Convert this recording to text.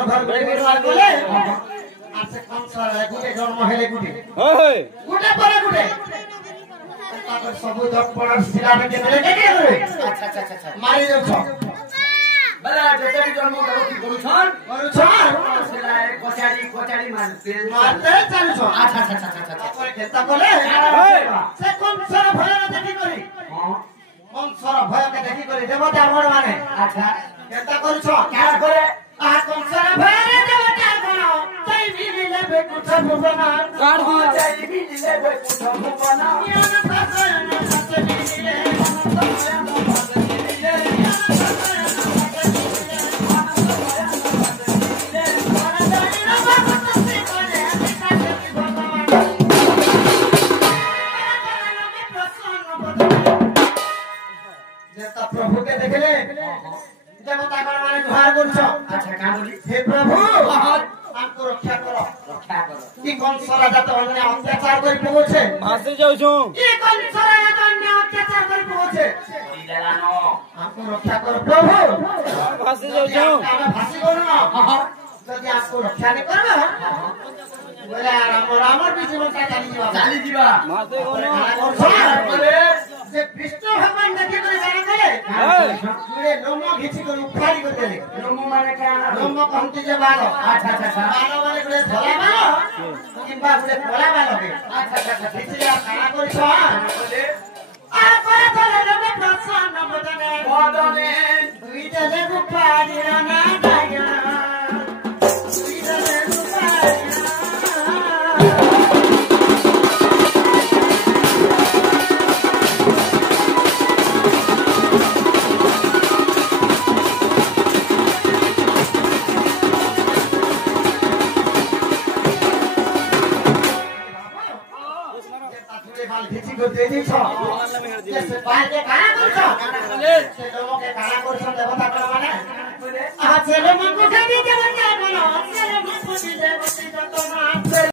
আমার ঘর বেরিয়ে বলে আছে কনসার গুটে জন্ম হেলে গুটে ওই গুটে পরে গুটে তারপর সবু দপ পড়ার সিলাবে কে বলে কে আচ্ছা আচ্ছা আচ্ছা মারি যাচ্ছ বলা বেটারি জন্ম দেব কি করুছন সেলাই কোচারি মারতে চালুছ আচ্ছা আচ্ছা আচ্ছা আচ্ছা তারপরে খেতা বলে সে কনসার ভয় দেখি করি কনসার ভয়কে দেখি করি দেবতা আমার মানে আচ্ছা খেতা করছ কাজ করে আ কনসার ভয় দেবতা কোন তাই মিলে বেকুঠা ভুবনা কাট দিও যাই মিলে বেকুঠা ভুবনা प्रभु के देखले देवता गण माने जुहार करछ अच्छा का बोली हे प्रभु हमको रक्षा करो की कौन सारा जात अन्य अत्याचार करि पहुंचे भासी जाऊ छु की कौन सारा जात अन्य अत्याचार करि पहुंचे दिलानो हमको रक्षा करो प्रभु भासी जाऊ छु हम भासी करू ना यदि आपको रक्षा नहीं करबा बोले राम भी जीवन का चाली जीवा माते कोन जे विष्णु भगवान देखि करे जाने करे पूरे लोम घिची कर उखाड़ी कर देले लोम माने क्या लोम कहती जे बालो अच्छा अच्छा बालो वाले करे धला बालो किंबा गुले कोला बालो के अच्छा अच्छा घिची जा काना करिछ आ करे धले लोम प्रसन्न बदने दुई जले उखाड़ी ना दाया दुई जले उखाड़ी दे दी छ जैसे बाल के काना करछ से लोगों के काना करछ देवता कण माने आ चले मन को दे दी देवता कण चले मन को दे देवता